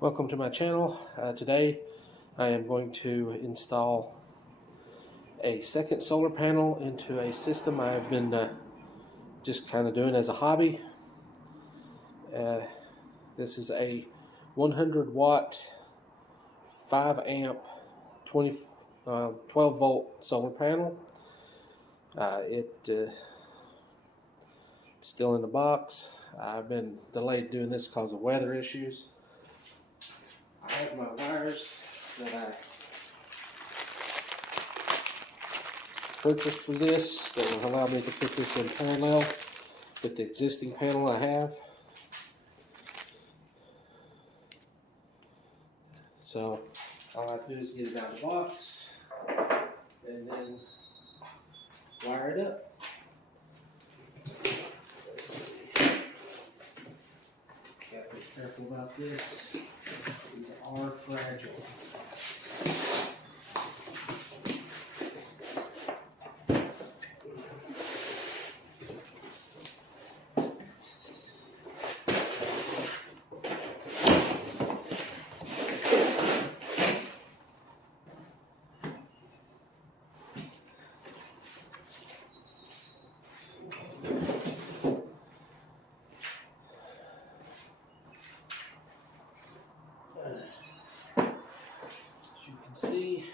Welcome to my channel. Today I am going to install a second solar panel into a system I've been just kind of doing as a hobby. This is a 100 watt 5 amp 12 volt solar panel. It's still in the box. I've been delayed doing this because of weather issues. I have my wires that I purchased for this that will allow me to put this in parallel with the existing panel I have. So all I have to do is get it out of the box and then wire it up. Let's see. Got to be careful about this. These are fragile. See,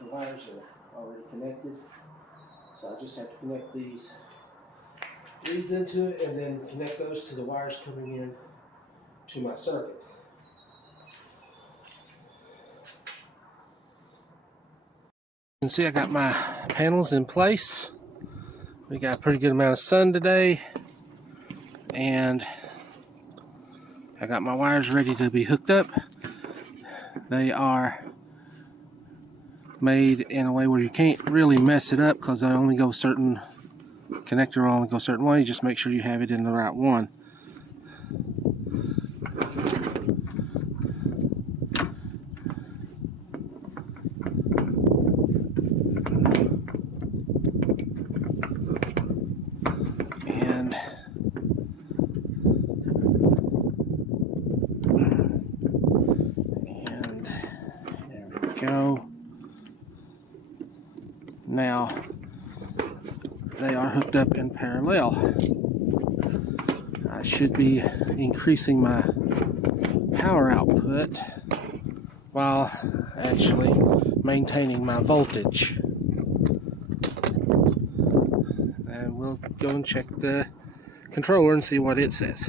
the wires are already connected, so I just have to connect these leads into it and then connect those to the wires coming in to my circuit. You can see I got my panels in place. We got a pretty good amount of sun today, and I got my wires ready to be hooked up. They are made in a way where you can't really mess it up because they only go certain connector will only go certain way. Just make sure you have it in the right one. And there we go. Now they are hooked up in parallel. I should be increasing my power output while actually maintaining my voltage. And we'll go and check the controller and see what it says.